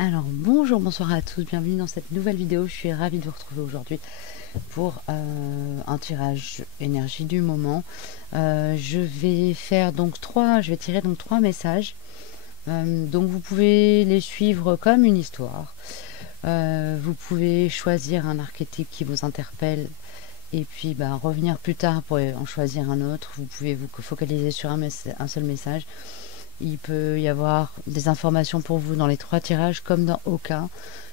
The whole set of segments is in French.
Alors bonjour, bonsoir à tous, bienvenue dans cette nouvelle vidéo. Je suis ravie de vous retrouver aujourd'hui pour un tirage énergie du moment. Je vais tirer donc trois messages. Donc vous pouvez les suivre comme une histoire. Vous pouvez choisir un archétype qui vous interpelle et puis revenir plus tard pour en choisir un autre. Vous pouvez vous focaliser sur un seul message. Il peut y avoir des informations pour vous dans les trois tirages comme dans aucun.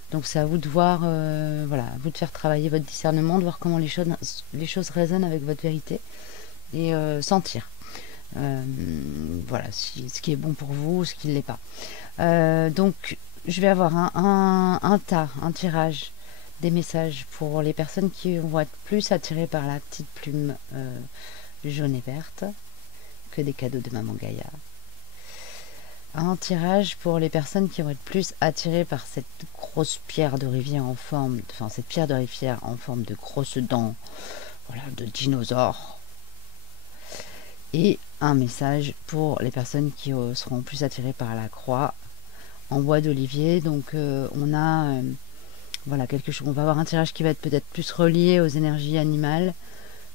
Donc c'est à vous de voir, voilà, à vous de faire travailler votre discernement, de voir comment les choses résonnent avec votre vérité et sentir. Voilà, ce qui est bon pour vous ou ce qui ne l'est pas. Donc je vais avoir un tirage des messages pour les personnes qui vont être plus attirées par la petite plume jaune et verte que des cadeaux de Maman Gaïa. Un tirage pour les personnes qui vont être plus attirées par cette grosse pierre de rivière en forme, cette pierre de rivière en forme de grosses dents, voilà, de dinosaures. Et un message pour les personnes qui seront plus attirées par la croix en bois d'olivier. Donc on a voilà quelque chose. On va avoir un tirage qui va être peut-être plus relié aux énergies animales,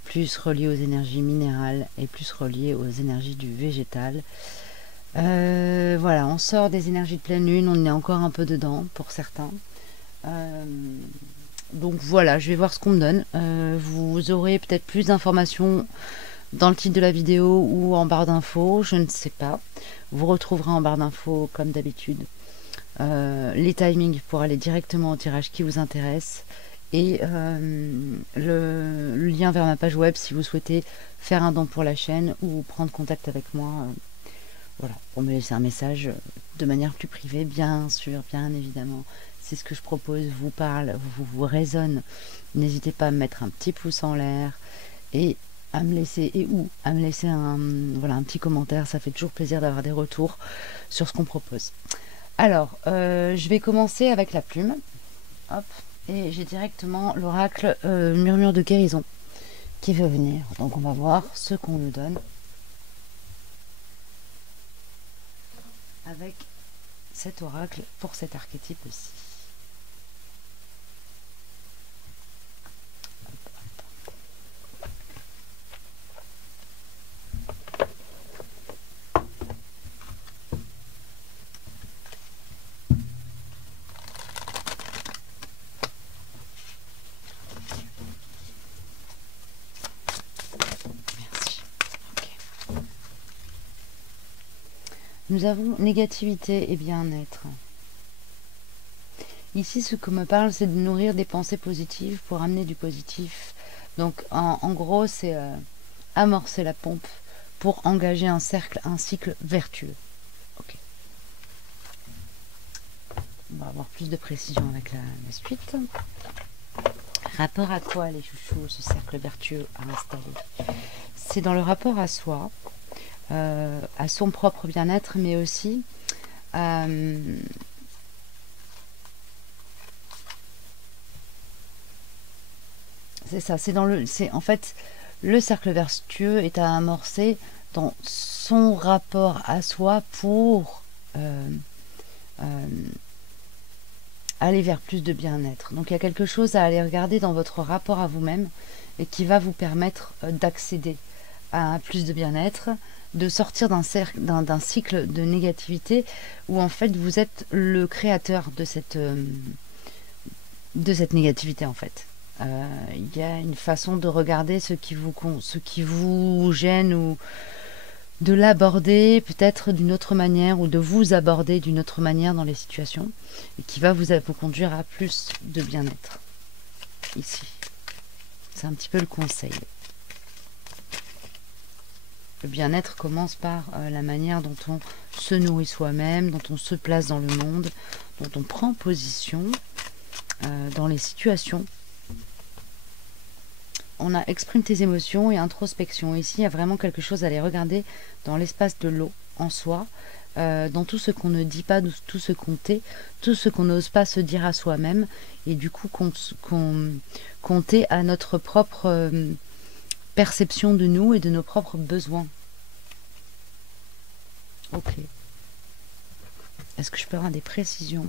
plus relié aux énergies minérales et plus relié aux énergies du végétal. Voilà, on sort des énergies de pleine lune, on est encore un peu dedans pour certains. Donc voilà, je vais voir ce qu'on me donne. Vous aurez peut-être plus d'informations dans le titre de la vidéo ou en barre d'infos, je ne sais pas. Vous retrouverez en barre d'infos comme d'habitude les timings pour aller directement au tirage qui vous intéresse et le lien vers ma page web si vous souhaitez faire un don pour la chaîne ou prendre contact avec moi. Voilà, pour me laisser un message de manière plus privée, bien sûr, bien évidemment. Si ce que je propose vous parle, vous résonne, n'hésitez pas à me mettre un petit pouce en l'air et à me laisser un petit commentaire. Ça fait toujours plaisir d'avoir des retours sur ce qu'on propose. Alors, je vais commencer avec la plume. Hop, et j'ai directement l'oracle Murmure de guérison qui veut venir. Donc on va voir ce qu'on nous donne avec cet oracle pour cet archétype aussi. Merci. Okay. Nous avons négativité et bien-être. Ici, ce que me parle, c'est de nourrir des pensées positives pour amener du positif. Donc, en gros, c'est amorcer la pompe pour engager un cycle vertueux. Ok. On va avoir plus de précision avec la suite. Rapport à quoi, les chouchous, ce cercle vertueux à installer? C'est dans le rapport à soi, à son propre bien-être, mais aussi c'est ça, en fait, le cercle vertueux est à amorcer dans son rapport à soi pour aller vers plus de bien-être. Donc il y a quelque chose à aller regarder dans votre rapport à vous-même et qui va vous permettre d'accéder à plus de bien-être, de sortir d'un cycle de négativité où en fait vous êtes le créateur de cette négativité en fait. Il y a une façon de regarder ce qui vous gêne ou de l'aborder peut-être d'une autre manière ou de vous aborder d'une autre manière dans les situations et qui va vous conduire à plus de bien-être. Ici, c'est un petit peu le conseil. Le bien-être commence par la manière dont on se nourrit soi-même, dont on se place dans le monde, dont on prend position dans les situations. On a exprime tes émotions et introspection. Ici, il y a vraiment quelque chose à aller regarder dans l'espace de l'eau en soi, dans tout ce qu'on ne dit pas, tout ce qu'on tait, tout ce qu'on n'ose pas se dire à soi-même, et du coup qu'on tait à notre propre perception de nous et de nos propres besoins. Ok. Est-ce que je peux avoir des précisions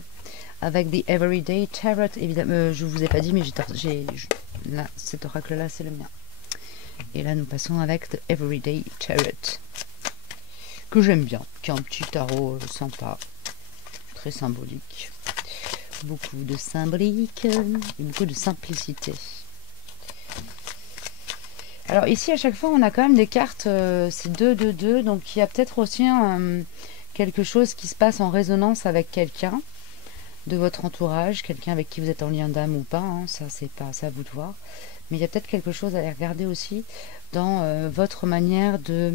avec The Everyday Tarot, évidemment, je vous ai pas dit, mais là, cet oracle-là, c'est le mien. Et là, nous passons avec The Everyday Tarot, que j'aime bien, qui est un petit tarot sympa, très symbolique. Beaucoup de symbolique et beaucoup de simplicité. Alors ici, à chaque fois, on a quand même des cartes, c'est 2, 2, 2, donc il y a peut-être aussi quelque chose qui se passe en résonance avec quelqu'un de votre entourage, quelqu'un avec qui vous êtes en lien d'âme ou pas, hein, ça c'est à vous de voir. Mais il y a peut-être quelque chose à aller regarder aussi dans votre manière de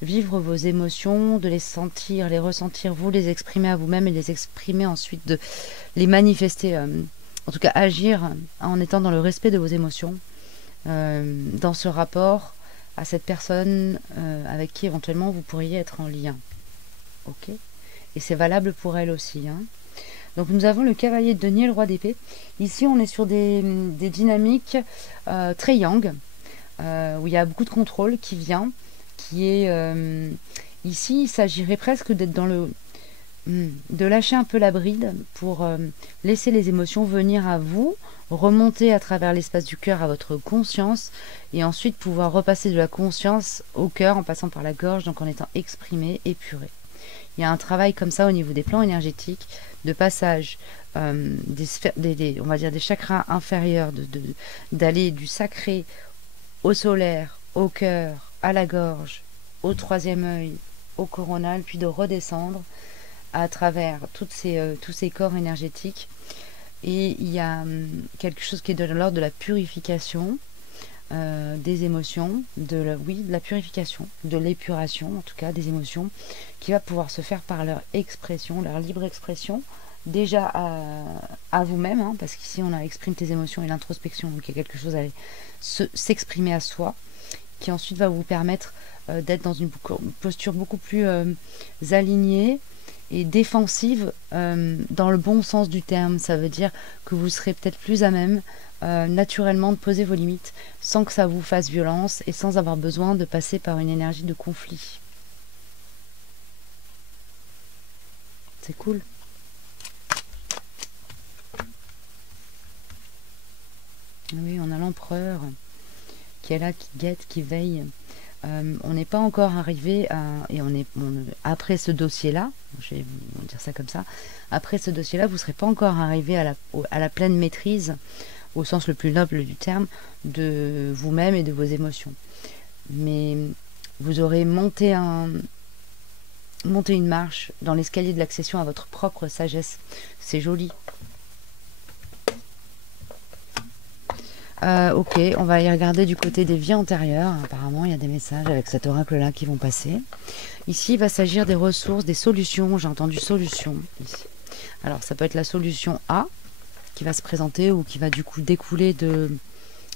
vivre vos émotions, de les sentir, les ressentir, vous les exprimer à vous-même et les exprimer ensuite, de les manifester, en tout cas agir en étant dans le respect de vos émotions, dans ce rapport à cette personne avec qui éventuellement vous pourriez être en lien. Ok ? Et c'est valable pour elle aussi, hein. Donc nous avons le cavalier de denier, le roi d'épée. Ici on est sur des dynamiques très yang, où il y a beaucoup de contrôle qui vient, qui est ici il s'agirait presque d'être dans le de lâcher un peu la bride pour laisser les émotions venir à vous, remonter à travers l'espace du cœur à votre conscience et ensuite pouvoir repasser de la conscience au cœur en passant par la gorge, donc en étant exprimé, épuré. Il y a un travail comme ça au niveau des plans énergétiques, de passage des sphères, on va dire des chakras inférieurs, d'aller du sacré au solaire, au cœur, à la gorge, au troisième œil, au coronal, puis de redescendre à travers tous ces corps énergétiques. Et il y a quelque chose qui est de l'ordre de la purification des émotions, de la purification, de l'épuration en tout cas des émotions, qui va pouvoir se faire par leur expression, leur libre expression, déjà à vous-même, hein, parce qu'ici on a exprime tes émotions et l'introspection, donc il y a quelque chose à s'exprimer à soi, qui ensuite va vous permettre d'être dans une posture beaucoup plus alignée et défensive dans le bon sens du terme. Ça veut dire que vous serez peut-être plus à même naturellement de poser vos limites sans que ça vous fasse violence et sans avoir besoin de passer par une énergie de conflit. C'est cool. Oui, on a l'empereur qui est là, qui guette, qui veille. On n'est pas encore arrivé à... Et après ce dossier-là, je vais vous dire ça comme ça, après ce dossier-là, vous ne serez pas encore arrivé à la pleine maîtrise, au sens le plus noble du terme, de vous-même et de vos émotions. Mais vous aurez monté une marche dans l'escalier de l'accession à votre propre sagesse. C'est joli. Ok, on va aller regarder du côté des vies antérieures. Apparemment, il y a des messages avec cet oracle-là qui vont passer. Ici, il va s'agir des ressources, des solutions. J'ai entendu solution ici. Alors, ça peut être la solution A qui va se présenter ou qui va du coup découler de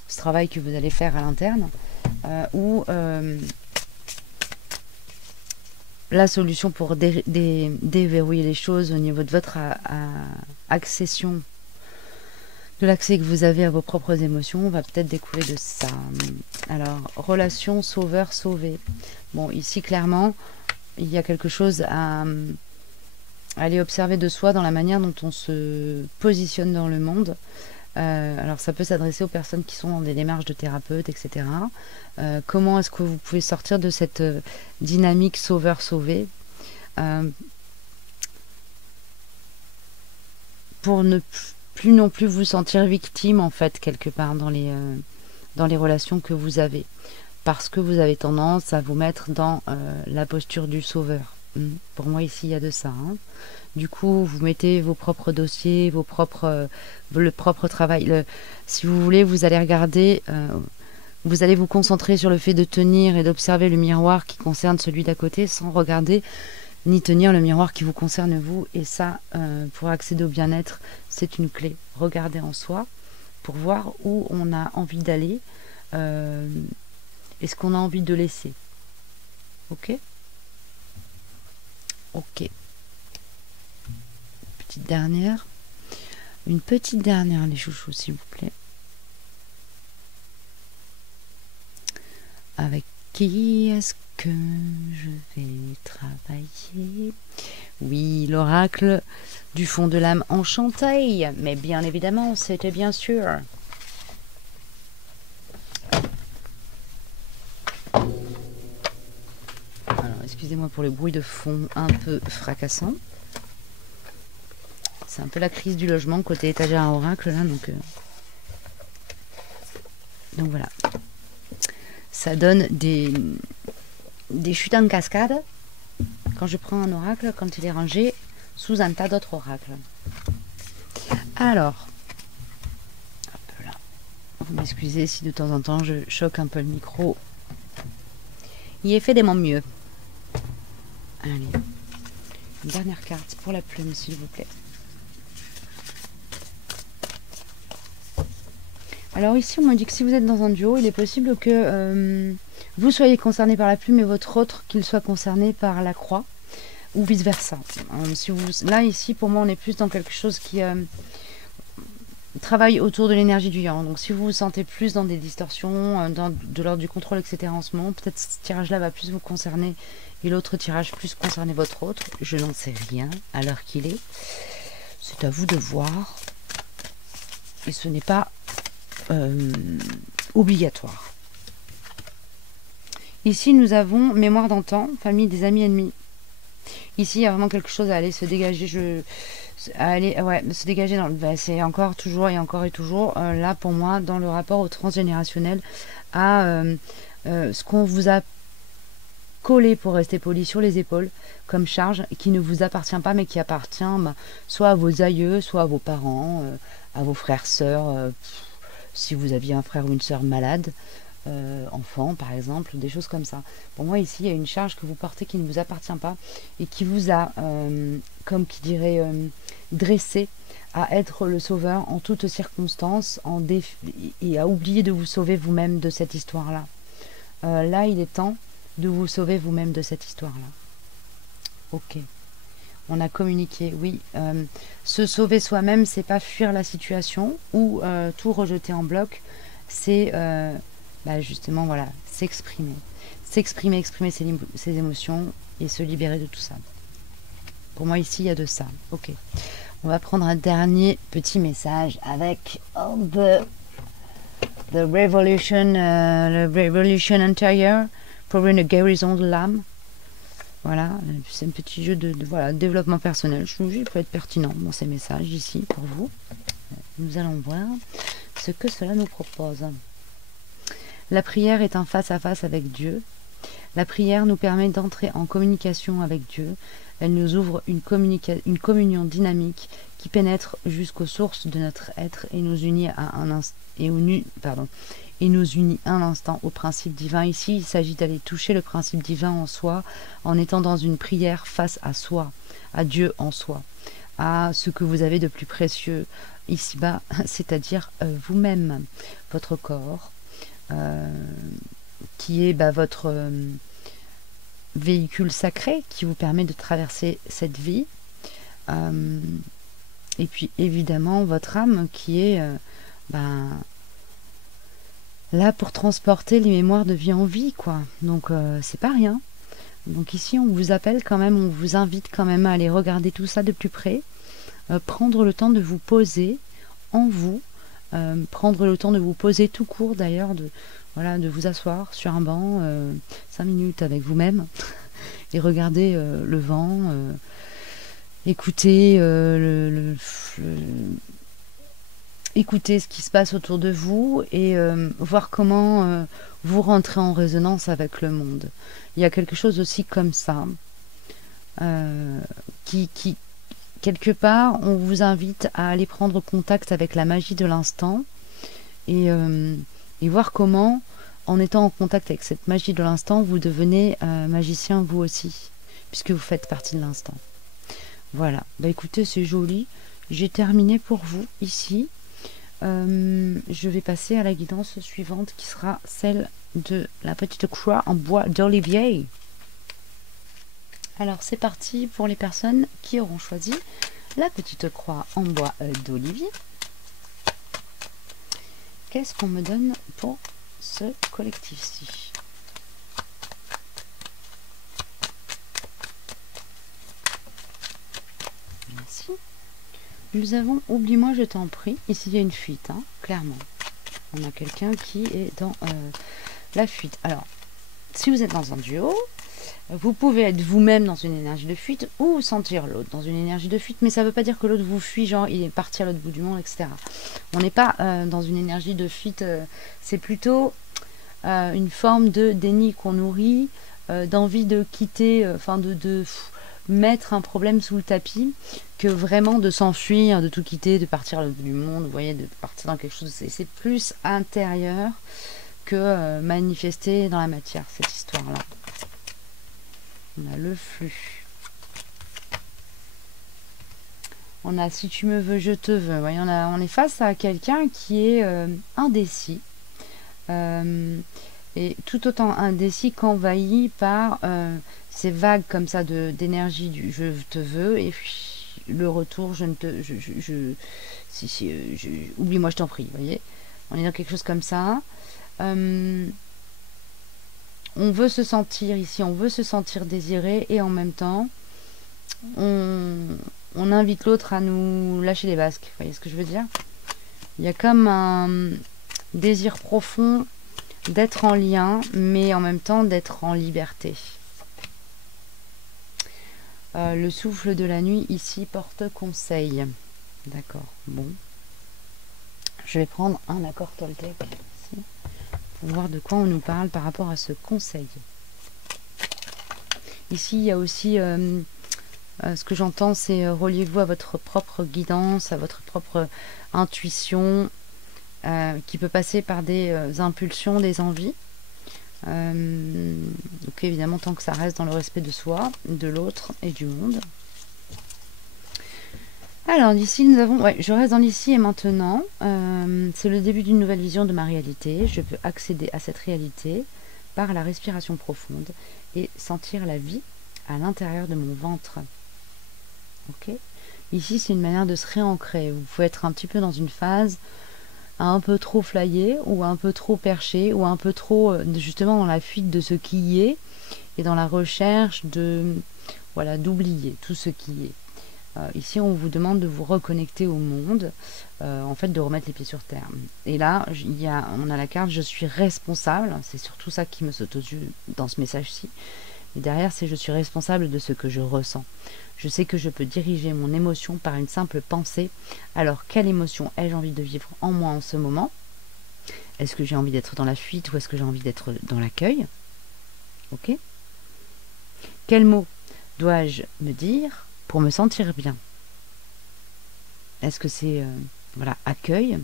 ce travail que vous allez faire à l'interne, ou la solution pour déverrouiller les choses au niveau de votre accession, de l'accès que vous avez à vos propres émotions, va peut-être découler de ça. Alors, relation sauveur-sauvé. Bon, ici, clairement, il y a quelque chose à aller observer de soi dans la manière dont on se positionne dans le monde. Alors, ça peut s'adresser aux personnes qui sont dans des démarches de thérapeute, etc. Comment est-ce que vous pouvez sortir de cette dynamique sauveur-sauvé pour ne plus non plus vous sentir victime, en fait, quelque part dans les relations que vous avez, parce que vous avez tendance à vous mettre dans la posture du sauveur. Pour moi, ici, il y a de ça. Hein. Du coup, vous mettez vos propres dossiers, le propre travail. Si vous voulez, vous allez regarder, vous allez vous concentrer sur le fait de tenir et d'observer le miroir qui concerne celui d'à côté, sans regarder ni tenir le miroir qui vous concerne vous. Et ça, pour accéder au bien-être, c'est une clé. Regardez en soi pour voir où on a envie d'aller et ce qu'on a envie de laisser. Ok ? Ok. Une petite dernière, les chouchous, s'il vous plaît. Avec qui est-ce que je vais travailler? Oui, l'oracle du fond de l'âme enchantée, mais bien évidemment, c'était bien sûr. Alors, excusez-moi pour le bruit de fond un peu fracassant. C'est un peu la crise du logement côté étagère à oracle, là, donc voilà. Ça donne des chutes en cascade quand je prends un oracle, quand il est rangé sous un tas d'autres oracles. Alors, hop là. Vous m'excusez si de temps en temps je choque un peu le micro. Il est fait de mon mieux. Allez, une dernière carte pour la plume, s'il vous plaît. Alors ici, on me dit que si vous êtes dans un duo, il est possible que vous soyez concerné par la plume et votre autre qu'il soit concerné par la croix, ou vice-versa. Si vous, là, ici, pour moi, on est plus dans quelque chose qui travaille autour de l'énergie du yang. Donc si vous vous sentez plus dans des distorsions, de l'ordre du contrôle, etc. en ce moment, peut-être ce tirage-là va plus vous concerner et l'autre tirage plus concerner votre autre. Je n'en sais rien à l'heure qu'il est. C'est à vous de voir. Et ce n'est pas obligatoire. Ici, nous avons mémoire d'antan, famille des amis ennemis. Ici, il y a vraiment quelque chose à aller se dégager. Se dégager dans c'est encore toujours et encore et toujours là pour moi dans le rapport au transgénérationnel à ce qu'on vous a collé, pour rester poli, sur les épaules comme charge qui ne vous appartient pas mais qui appartient soit à vos aïeux, soit à vos parents, à vos frères, sœurs, si vous aviez un frère ou une sœur malade, enfant par exemple, des choses comme ça. Pour moi ici il y a une charge que vous portez qui ne vous appartient pas et qui vous a comme qui dirait dressé à être le sauveur en toutes circonstances et à oublier de vous sauver vous-même de cette histoire là. Là il est temps de vous sauver vous-même de cette histoire là. Ok, on a communiqué, oui. Se sauver soi-même, c'est pas fuir la situation ou tout rejeter en bloc, c'est justement voilà, s'exprimer, exprimer ses émotions et se libérer de tout ça. Pour moi ici il y a de ça. Ok, on va prendre un dernier petit message avec the revolution, le revolution intérieur pour une guérison de l'âme. Voilà, c'est un petit jeu de voilà, développement personnel. Je trouve qu'il peut être pertinent dans ces messages ici pour vous. Nous allons voir ce que cela nous propose. La prière est un face-à-face avec Dieu. La prière nous permet d'entrer en communication avec Dieu. Elle nous ouvre une communion dynamique qui pénètre jusqu'aux sources de notre être et nous unit un instant au principe divin. Ici, il s'agit d'aller toucher le principe divin en soi en étant dans une prière face à soi, à Dieu en soi, à ce que vous avez de plus précieux ici-bas, c'est-à-dire vous-même, votre corps, qui est votre véhicule sacré qui vous permet de traverser cette vie, et puis évidemment votre âme qui est là pour transporter les mémoires de vie en vie, quoi. Donc c'est pas rien. Donc ici on vous appelle quand même, on vous invite quand même à aller regarder tout ça de plus près, prendre le temps de vous poser en vous, prendre le temps de vous poser tout court d'ailleurs, de vous asseoir sur un banc 5 minutes avec vous-même et regarder le vent, écouter écouter ce qui se passe autour de vous et voir comment vous rentrez en résonance avec le monde. Il y a quelque chose aussi comme ça qui quelque part on vous invite à aller prendre contact avec la magie de l'instant et voir comment en étant en contact avec cette magie de l'instant vous devenez magicien vous aussi puisque vous faites partie de l'instant. Voilà, écoutez, c'est joli. J'ai terminé pour vous ici. Je vais passer à la guidance suivante qui sera celle de la petite croix en bois d'olivier. Alors c'est parti pour les personnes qui auront choisi la petite croix en bois d'olivier. Qu'est-ce qu'on me donne pour ce collectif-ci? nous avons oublie-moi, je t'en prie. Ici, il y a une fuite, hein, clairement. On a quelqu'un qui est dans la fuite. Alors, si vous êtes dans un duo, vous pouvez être vous-même dans une énergie de fuite ou sentir l'autre dans une énergie de fuite, mais ça ne veut pas dire que l'autre vous fuit, genre il est parti à l'autre bout du monde, etc. On n'est pas dans une énergie de fuite, c'est plutôt une forme de déni qu'on nourrit, d'envie de quitter, enfin de mettre un problème sous le tapis, que vraiment de s'enfuir, de tout quitter, de partir à l'autre bout du monde, vous voyez, de partir dans quelque chose, c'est plus intérieur que manifester dans la matière, cette histoire-là. On a le flux. On a si tu me veux, je te veux. Voyez, on est face à quelqu'un qui est indécis. Et tout autant indécis qu'envahi par ces vagues comme ça d'énergie du je te veux et puis le retour je ne te oublie-moi je t'en prie, vous voyez, on est dans quelque chose comme ça. On veut se sentir ici, on veut se sentir désiré et en même temps on invite l'autre à nous lâcher les basques, vous voyez ce que je veux dire. Il y a comme un désir profond d'être en lien, mais en même temps d'être en liberté. Le souffle de la nuit ici porte conseil. D'accord, bon. Je vais prendre un accord Toltec ici, pour voir de quoi on nous parle par rapport à ce conseil. Ici, il y a aussi, ce que j'entends, c'est reliez-vous à votre propre guidance, à votre propre intuition, qui peut passer par des impulsions, des envies. Donc évidemment, tant que ça reste dans le respect de soi, de l'autre et du monde. Alors ici nous avons, ouais, je reste dans l'ici et maintenant. C'est le début d'une nouvelle vision de ma réalité. Je peux accéder à cette réalité par la respiration profonde et sentir la vie à l'intérieur de mon ventre. Ok. Ici c'est une manière de se réancrer. Vous pouvez être un petit peu dans une phase un peu trop flyé ou un peu trop perché ou un peu trop justement dans la fuite de ce qui y est et dans la recherche de voilà d'oublier tout ce qui est. Ici on vous demande de vous reconnecter au monde, en fait de remettre les pieds sur terre. Et là on a la carte je suis responsable, c'est surtout ça qui me saute aux yeux dans ce message-ci. Et derrière c'est je suis responsable de ce que je ressens. Je sais que je peux diriger mon émotion par une simple pensée. Alors, quelle émotion ai-je envie de vivre en moi en ce moment? Est-ce que j'ai envie d'être dans la fuite ou est-ce que j'ai envie d'être dans l'accueil? Ok. Quel mot dois-je me dire pour me sentir bien? Est-ce que c'est voilà, accueil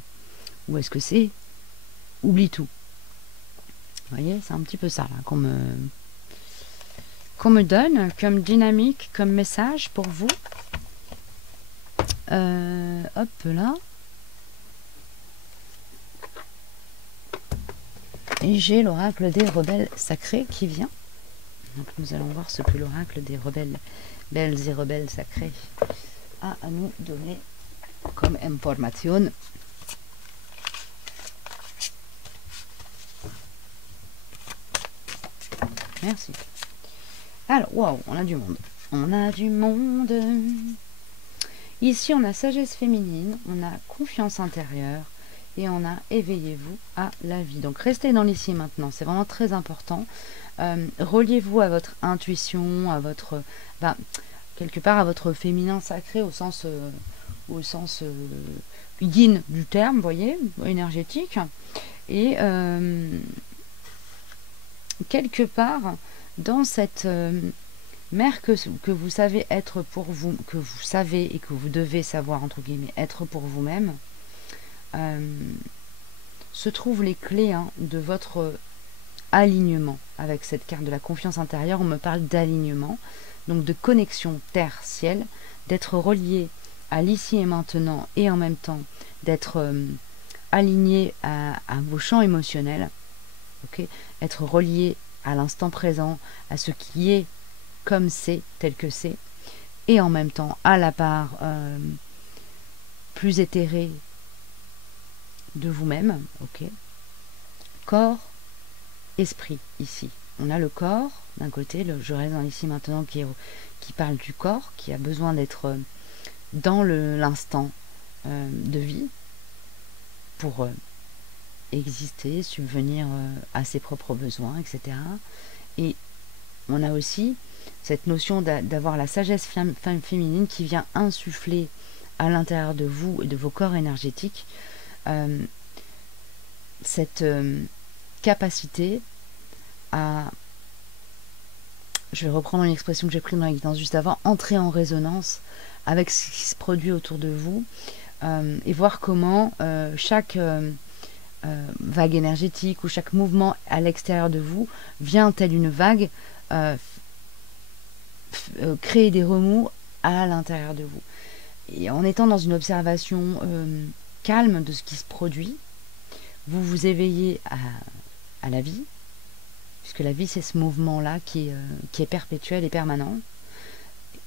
ou est-ce que c'est oublie tout? Vous voyez, c'est un petit peu ça là qu'on me donne comme dynamique, comme message pour vous. Hop là. Et j'ai l'oracle des rebelles sacrés qui vient. Donc nous allons voir ce que l'oracle des rebelles, belles et rebelles sacrés a à nous donner comme information. Merci. Alors, waouh, on a du monde. On a du monde. Ici, on a sagesse féminine, on a confiance intérieure et on a éveillez-vous à la vie. Donc, restez dans l'ici et maintenant. C'est vraiment très important. Reliez-vous à votre intuition, à votre... quelque part à votre féminin sacré au sens yin du terme, vous voyez, énergétique. Et quelque part... dans cette mère que vous savez être pour vous, que vous savez et que vous devez savoir, entre guillemets, être pour vous-même, se trouvent les clés de votre alignement. Avec cette carte de la confiance intérieure, on me parle d'alignement, donc de connexion terre-ciel, d'être relié à l'ici et maintenant et en même temps d'être aligné à vos champs émotionnels, okay, être relié à l'instant présent, à ce qui est comme c'est, tel que c'est, et en même temps à la part plus éthérée de vous-même, ok. Corps, esprit, ici. On a le corps, d'un côté, je reste dans l'ici maintenant qui parle du corps, qui a besoin d'être dans l'instant de vie pour exister, subvenir à ses propres besoins, etc. Et on a aussi cette notion d'avoir la sagesse féminine qui vient insuffler à l'intérieur de vous et de vos corps énergétiques cette capacité à, je vais reprendre une expression que j'ai prise dans la guidance juste avant, entrer en résonance avec ce qui se produit autour de vous et voir comment chaque vague énergétique ou chaque mouvement à l'extérieur de vous vient, telle une vague, créer des remous à l'intérieur de vous. Et en étant dans une observation calme de ce qui se produit, vous vous éveillez à la vie, puisque la vie c'est ce mouvement-là qui est perpétuel et permanent,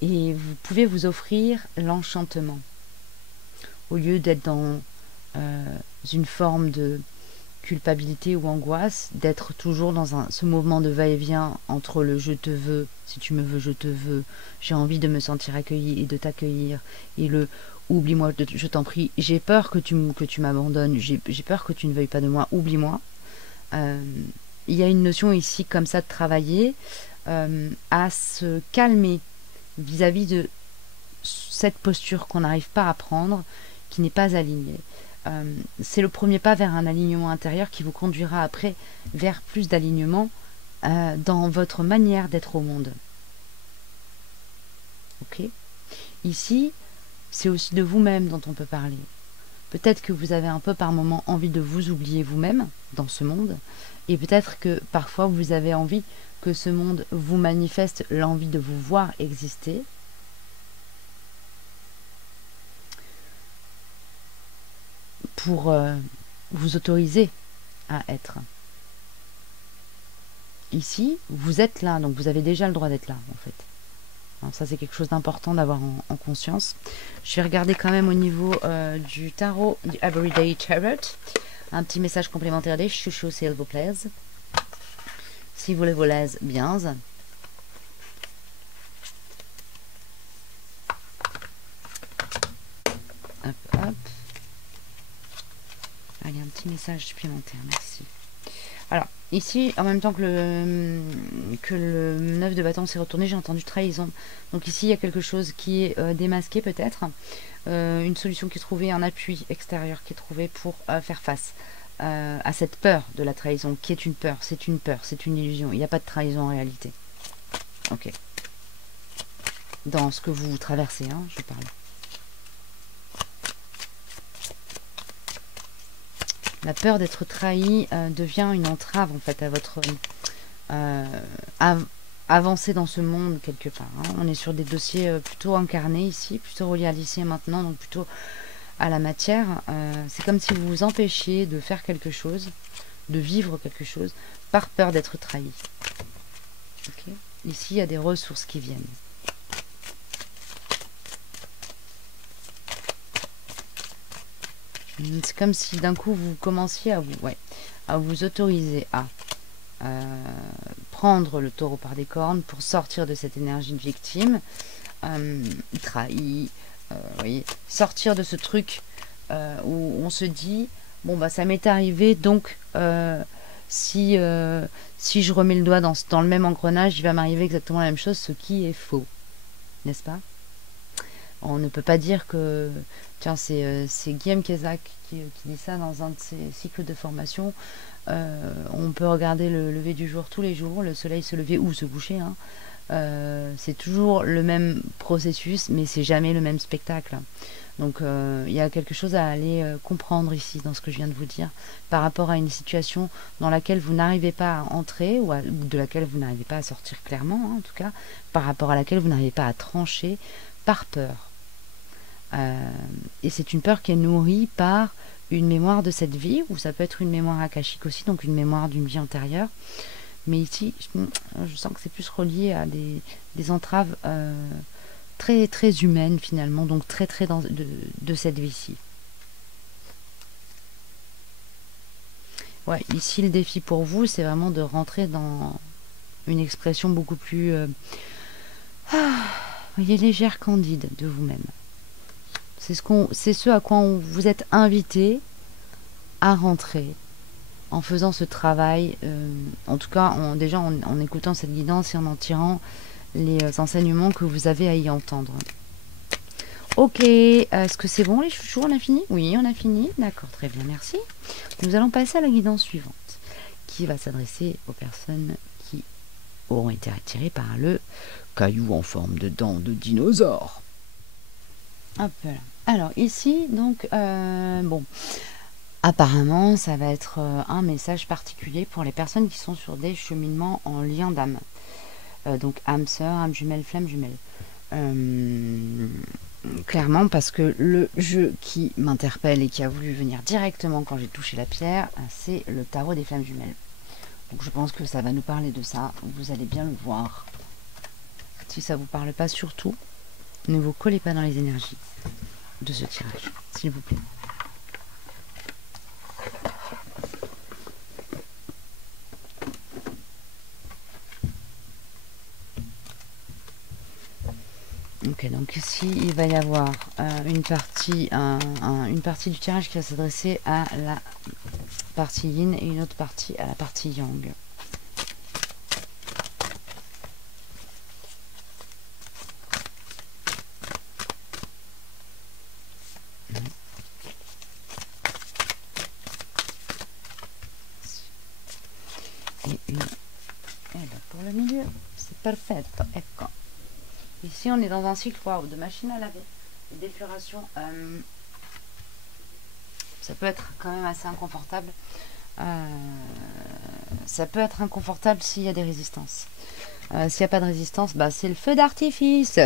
et vous pouvez vous offrir l'enchantement. Au lieu d'être dans une forme de culpabilité ou angoisse, d'être toujours dans ce mouvement de va-et-vient entre le je te veux, si tu me veux, je te veux, j'ai envie de me sentir accueilli et de t'accueillir, et le oublie-moi, je t'en prie, j'ai peur que tu m'abandonnes, j'ai peur que tu ne veuilles pas de moi, oublie-moi. Il y a une notion ici comme ça de travailler à se calmer vis-à-vis de cette posture qu'on n'arrive pas à prendre, qui n'est pas alignée. C'est le premier pas vers un alignement intérieur qui vous conduira après vers plus d'alignement dans votre manière d'être au monde. Ok ? Ici, c'est aussi de vous-même dont on peut parler. Peut-être que vous avez un peu par moment envie de vous oublier vous-même dans ce monde, et peut-être que parfois vous avez envie que ce monde vous manifeste l'envie de vous voir exister. Pour vous autoriser à être. Ici, vous êtes là, donc vous avez déjà le droit d'être là, en fait. Alors ça, c'est quelque chose d'important d'avoir en conscience. Je vais regarder quand même au niveau du tarot, du Everyday Tarot. Un petit message complémentaire des chouchous, s'il vous plaît. Si vous le voulez bien. Hop, hop. Allez, un petit message supplémentaire, merci. Alors, ici, en même temps que le 9 de bâton s'est retourné, j'ai entendu trahison. Donc ici, il y a quelque chose qui est démasqué peut-être. Une solution qui est trouvée, un appui extérieur qui est trouvé pour faire face à cette peur de la trahison, qui est une peur, c'est une illusion. Il n'y a pas de trahison en réalité. Ok. Dans ce que vous traversez, hein, je parle. La peur d'être trahi devient une entrave en fait à votre avancée dans ce monde quelque part. Hein. On est sur des dossiers plutôt incarnés ici, plutôt reliés à l'ici et maintenant, donc plutôt à la matière. C'est comme si vous vous empêchiez de faire quelque chose, de vivre quelque chose, par peur d'être trahi. Okay. Ici, il y a des ressources qui viennent. C'est comme si d'un coup vous commenciez à vous autoriser à prendre le taureau par des cornes pour sortir de cette énergie de victime, trahi, voyez, sortir de ce truc où on se dit bon bah ça m'est arrivé donc si je remets le doigt dans le même engrenage, il va m'arriver exactement la même chose, ce qui est faux, n'est-ce pas? On ne peut pas dire que... Tiens, c'est Guillaume Kézak qui dit ça dans un de ses cycles de formation. On peut regarder le lever du jour tous les jours, le soleil se lever ou se coucher. Hein. C'est toujours le même processus, mais c'est jamais le même spectacle. Donc il y a quelque chose à aller comprendre ici dans ce que je viens de vous dire par rapport à une situation dans laquelle vous n'arrivez pas à entrer ou de laquelle vous n'arrivez pas à sortir clairement, hein, en tout cas, par rapport à laquelle vous n'arrivez pas à trancher par peur. Et c'est une peur qui est nourrie par une mémoire de cette vie, ou ça peut être une mémoire akashique aussi, donc une mémoire d'une vie antérieure. Mais ici, je sens que c'est plus relié à des entraves très très humaines finalement, donc très très de cette vie-ci. Ouais, ici le défi pour vous, c'est vraiment de rentrer dans une expression beaucoup plus voyez, légère, candide de vous-même. C'est ce à quoi vous êtes invité à rentrer en faisant ce travail, en tout cas déjà en écoutant cette guidance et en tirant les enseignements que vous avez à y entendre. Ok, est-ce que c'est bon les chouchous, on a fini? Oui, on a fini, d'accord, très bien, merci. Nous allons passer à la guidance suivante, qui va s'adresser aux personnes qui auront été attirées par le caillou en forme de dents de dinosaure. Hop là. Alors ici, donc, bon, apparemment, ça va être un message particulier pour les personnes qui sont sur des cheminements en lien d'âme. Donc âme sœur, âme jumelle, flamme jumelle. Clairement, parce que le jeu qui m'interpelle et qui a voulu venir directement quand j'ai touché la pierre, c'est le tarot des flammes jumelles. Donc je pense que ça va nous parler de ça, vous allez bien le voir. Si ça vous parle pas, surtout, ne vous collez pas dans les énergies de ce tirage, s'il vous plaît. Ok, donc ici il va y avoir une partie du tirage qui va s'adresser à la partie yin et une autre partie à la partie yang. Et une. Et ben pour le milieu, c'est parfait. Ecco. Ici, on est dans un cycle de machine à laver et d'épuration. Ça peut être quand même assez inconfortable. Ça peut être inconfortable s'il y a des résistances. S'il n'y a pas de résistance, bah, c'est le feu d'artifice.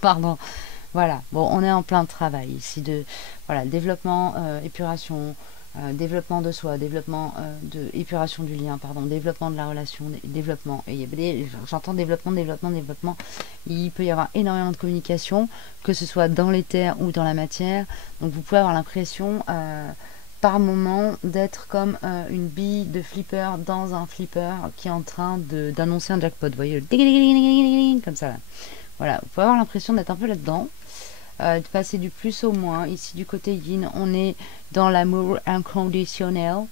Pardon. Voilà. Bon, on est en plein travail ici de développement, épuration, développement de soi, développement de épuration du lien, pardon, développement de la relation, développement. Et j'entends développement. Il peut y avoir énormément de communication, que ce soit dans l'éther ou dans la matière. Donc vous pouvez avoir l'impression par moment d'être comme une bille de flipper dans un flipper qui est en train d'annoncer un jackpot. Vous voyez, comme ça. Là. Voilà, vous pouvez avoir l'impression d'être un peu là-dedans. De passer du plus au moins. Ici, du côté yin, on est dans l'amour inconditionnel.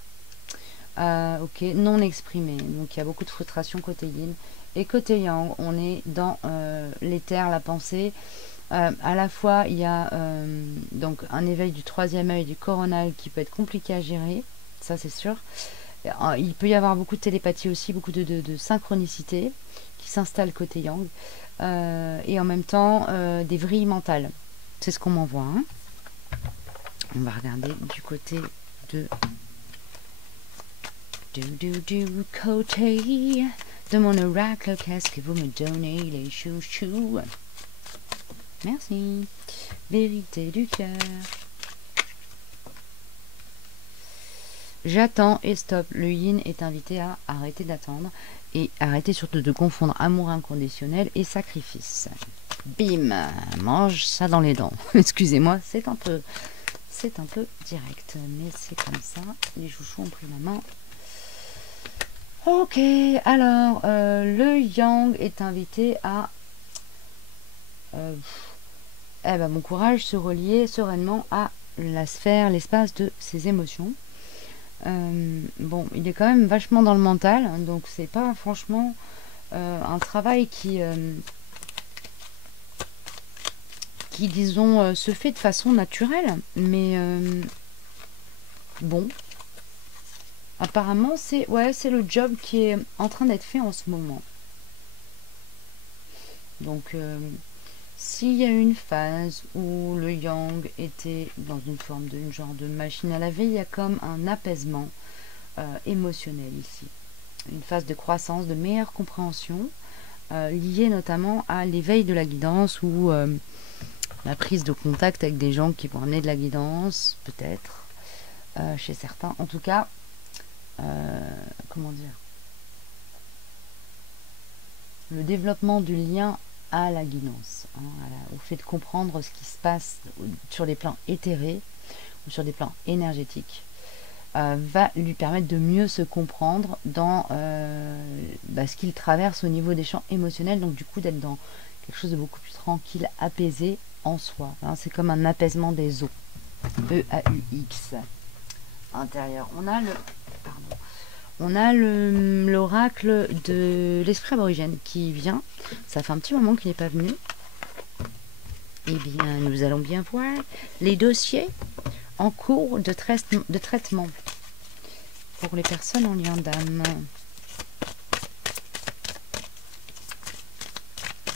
Ok, non exprimé. Donc, il y a beaucoup de frustration côté yin. Et côté yang, on est dans l'éther, la pensée. À la fois, il y a donc un éveil du troisième œil, du coronal, qui peut être compliqué à gérer. Ça, c'est sûr. Il peut y avoir beaucoup de télépathie aussi, beaucoup de synchronicité qui s'installe côté yang. Et en même temps, des vrilles mentales. C'est ce qu'on m'envoie. Hein. On va regarder du côté de... Du côté de mon oracle, qu'est-ce que vous me donnez, les chouchous? Merci. Vérité du cœur. J'attends et stop. Le yin est invité à arrêter d'attendre et arrêter surtout de confondre amour inconditionnel et sacrifice. Bim, mange ça dans les dents. Excusez-moi, c'est un peu direct, mais c'est comme ça. Les chouchous ont pris la main. Ok, alors le yang est invité à bon courage, se relier sereinement à la sphère, l'espace de ses émotions. Bon, il est quand même vachement dans le mental, donc c'est pas franchement un travail qui disons, se fait de façon naturelle. Mais bon, apparemment, c'est le job qui est en train d'être fait en ce moment. Donc, s'il y a une phase où le yang était dans une forme d'une genre de machine à laver, il y a comme un apaisement émotionnel ici. Une phase de croissance, de meilleure compréhension, liée notamment à l'éveil de la guidance ou la prise de contact avec des gens qui vont amener de la guidance, peut-être, chez certains. En tout cas, comment dire, le développement du lien à la guidance, hein, au fait de comprendre ce qui se passe sur des plans éthérés ou sur des plans énergétiques, va lui permettre de mieux se comprendre dans ce qu'il traverse au niveau des champs émotionnels, donc du coup d'être dans quelque chose de beaucoup plus tranquille, apaisé, en soi. Hein, c'est comme un apaisement des eaux. E-A-U-X. Intérieur. On a l'oracle de l'esprit aborigène qui vient. Ça fait un petit moment qu'il n'est pas venu. Eh bien, nous allons bien voir les dossiers en cours de traitement pour les personnes en lien d'âme.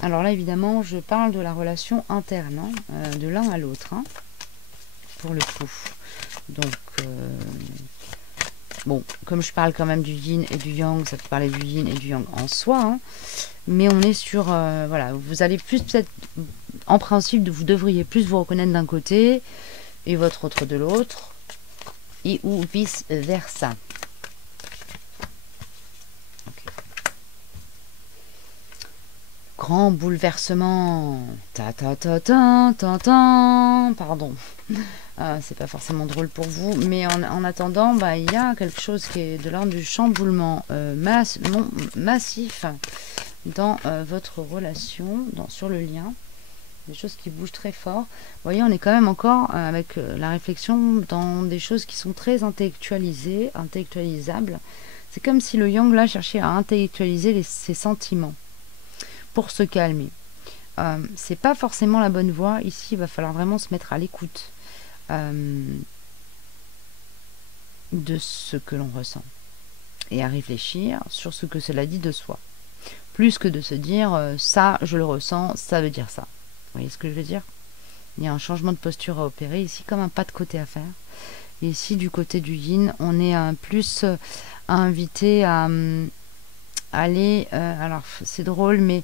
Alors là, évidemment, je parle de la relation interne, hein, de l'un à l'autre, hein, pour le coup. Donc, bon, comme je parle quand même du yin et du yang, ça peut parler du yin et du yang en soi, hein, mais on est sur, voilà, vous allez plus peut-être, en principe, vous devriez plus vous reconnaître d'un côté et votre autre de l'autre, et ou vice versa. Grand bouleversement. Pardon. C'est pas forcément drôle pour vous, mais en attendant, bah, il y a quelque chose qui est de l'ordre du chamboulement massif dans votre relation, sur le lien. Des choses qui bougent très fort. Vous voyez, on est quand même encore avec la réflexion dans des choses qui sont très intellectualisées, intellectualisables. C'est comme si le yang là cherchait à intellectualiser ses sentiments pour se calmer. C'est pas forcément la bonne voie. Ici, il va falloir vraiment se mettre à l'écoute de ce que l'on ressent et à réfléchir sur ce que cela dit de soi. Plus que de se dire ça, je le ressens, ça veut dire ça. Vous voyez ce que je veux dire? Il y a un changement de posture à opérer ici, comme un pas de côté à faire. Et ici, du côté du yin, on est plus invité à aller, alors c'est drôle, mais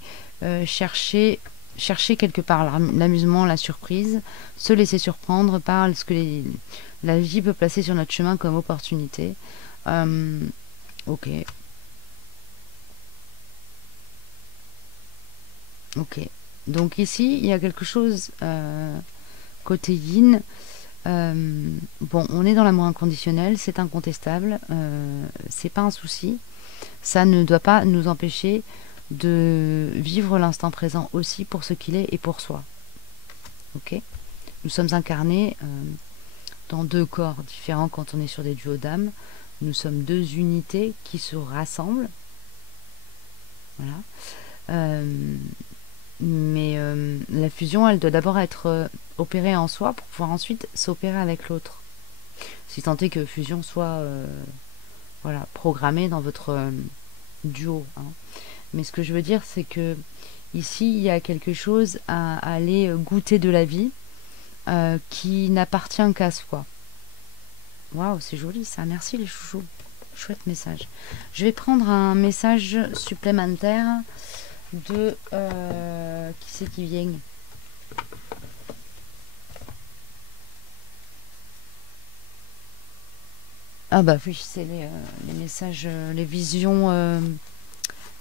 chercher quelque part l'amusement, la surprise, se laisser surprendre par ce que la vie peut placer sur notre chemin comme opportunité. Ok. Donc ici, il y a quelque chose côté yin. Bon, on est dans l'amour inconditionnel, c'est incontestable, c'est pas un souci. Ça ne doit pas nous empêcher de vivre l'instant présent aussi pour ce qu'il est et pour soi. Ok ? Nous sommes incarnés dans deux corps différents quand on est sur des duos d'âme. Nous sommes deux unités qui se rassemblent. Voilà. Mais la fusion, elle doit d'abord être opérée en soi pour pouvoir ensuite s'opérer avec l'autre. Si tant est que fusion soit voilà, programmée dans votre duo. Hein. Mais ce que je veux dire, c'est que ici, il y a quelque chose à aller goûter de la vie qui n'appartient qu'à soi. Waouh, c'est joli ça. Merci les chouchous. Chouette message. Je vais prendre un message supplémentaire de qui c'est qui vient. Ah bah oui, c'est les messages, les visions,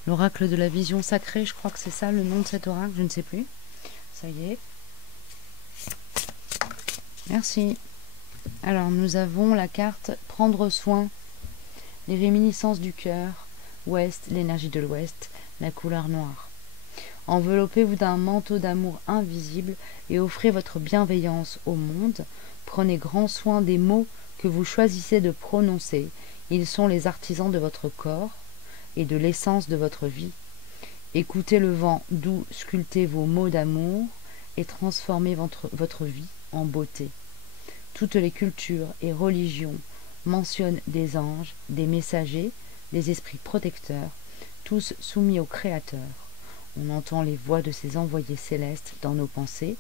l'oracle de la vision sacrée, je crois que c'est ça le nom de cet oracle, je ne sais plus. Ça y est. Merci. Alors nous avons la carte prendre soin, les réminiscences du cœur, ouest, l'énergie de l'ouest, la couleur noire. Enveloppez-vous d'un manteau d'amour invisible et offrez votre bienveillance au monde. Prenez grand soin des mots que vous choisissez de prononcer. Ils sont les artisans de votre corps et de l'essence de votre vie. Écoutez le vent doux sculpter vos mots d'amour et transformez votre vie en beauté. Toutes les cultures et religions mentionnent des anges, des messagers, des esprits protecteurs, tous soumis au Créateur. On entend les voix de ces envoyés célestes dans nos pensées,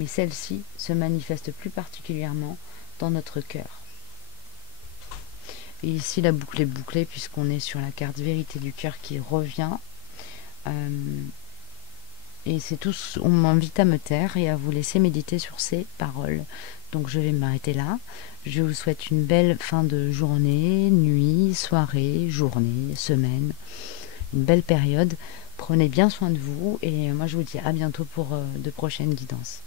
mais celles-ci se manifestent plus particulièrement dans notre cœur. Et ici, la boucle est bouclée puisqu'on est sur la carte vérité du cœur qui revient. Et c'est tout, on m'invite à me taire et à vous laisser méditer sur ces paroles. Donc je vais m'arrêter là. Je vous souhaite une belle fin de journée, nuit, soirée, journée, semaine. Une belle période. Prenez bien soin de vous et moi je vous dis à bientôt pour de prochaines guidances.